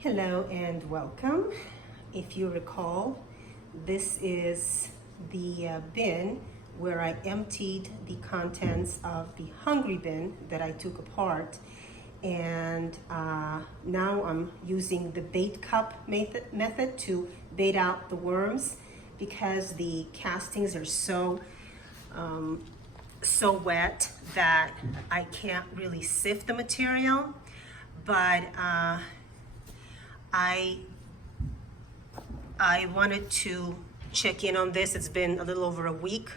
Hello and welcome. If you recall, this is the bin where I emptied the contents of the hungry bin that I took apart, and now I'm using the bait cup method to bait out the worms because the castings are so wet that I can't really sift the material, but I wanted to check in on this. It's been a little over a week,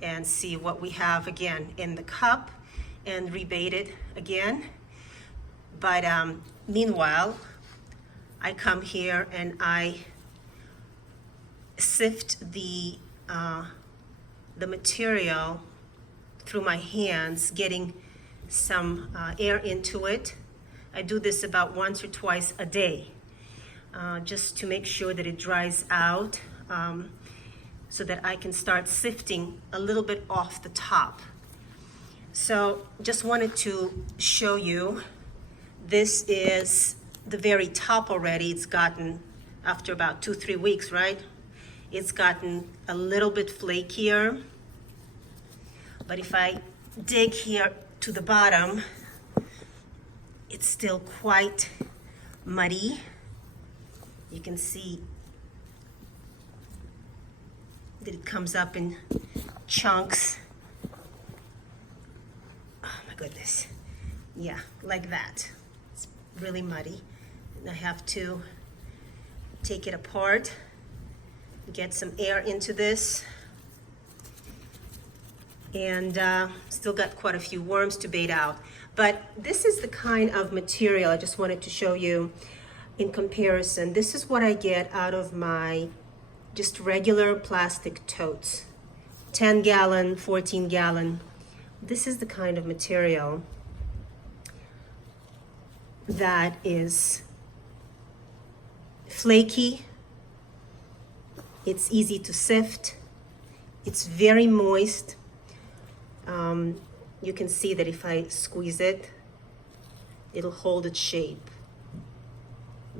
and see what we have again in the cup and rebait it again. But meanwhile, I come here and I sift the material through my hands, getting some air into it. I do this about once or twice a day, just to make sure that it dries out, so that I can start sifting a little bit off the top. So just wanted to show you, this is the very top already. It's gotten, after about 2-3 weeks, right? It's gotten a little bit flakier. But if I dig here to the bottom, it's still quite muddy. You can see that it comes up in chunks. Oh my goodness. Yeah, like that. It's really muddy. And I have to take it apart, get some air into this. And still got quite a few worms to bait out. But this is the kind of material I just wanted to show you in comparison. This is what I get out of my just regular plastic totes. 10-gallon, 14-gallon. This is the kind of material that is flaky. It's easy to sift. It's very moist. You can see that if I squeeze it, it'll hold its shape,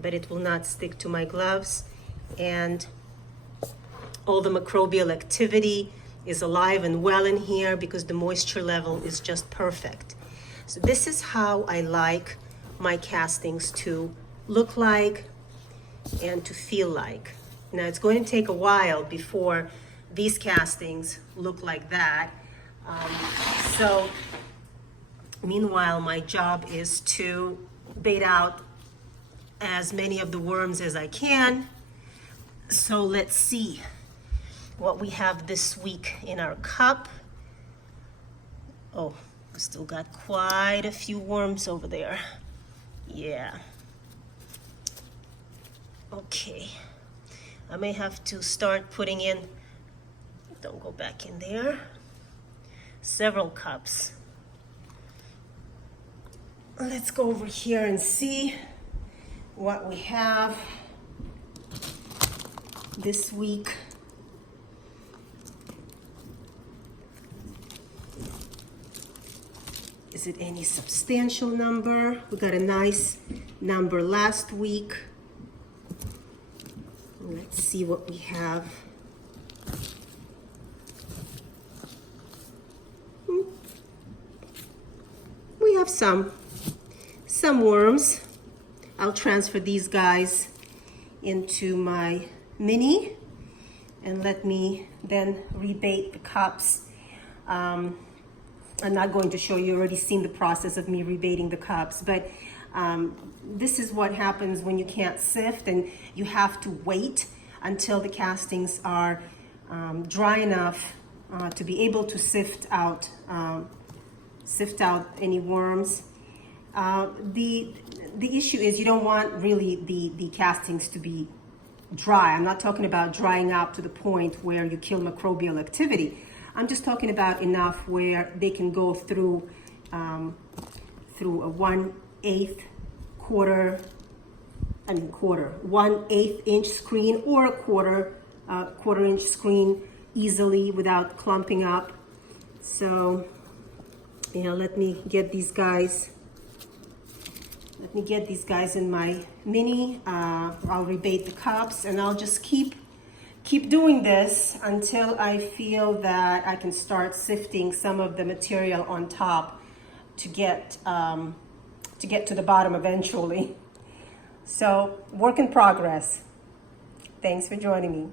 but it will not stick to my gloves. And all the microbial activity is alive and well in here because the moisture level is just perfect. So this is how I like my castings to look like and to feel like. Now it's going to take a while before these castings look like that. So meanwhile, my job is to bait out as many of the worms as I can. So let's see what we have this week in our cup. Oh, we still got quite a few worms over there. Yeah. Okay. I may have to start putting in, don't go back in there, several cups. Let's go over here and see what we have this week. Is it any substantial number? We got a nice number last week. Let's see what we have. We have some worms. I'll transfer these guys into my mini and let me then rebait the cups. I'm not going to show you, already seen the process of me rebaiting the cups, but this is what happens when you can't sift and you have to wait until the castings are dry enough to be able to sift out any worms. The issue is you don't want really the castings to be dry. I'm not talking about drying out to the point where you kill microbial activity. I'm just talking about enough where they can go through a 1/8 inch screen or a quarter inch screen easily without clumping up. So, let me get these guys Let me get these guys in my mini. I'll rebate the cups, and I'll just keep doing this until I feel that I can start sifting some of the material on top to get to the bottom eventually. So, work in progress. Thanks for joining me.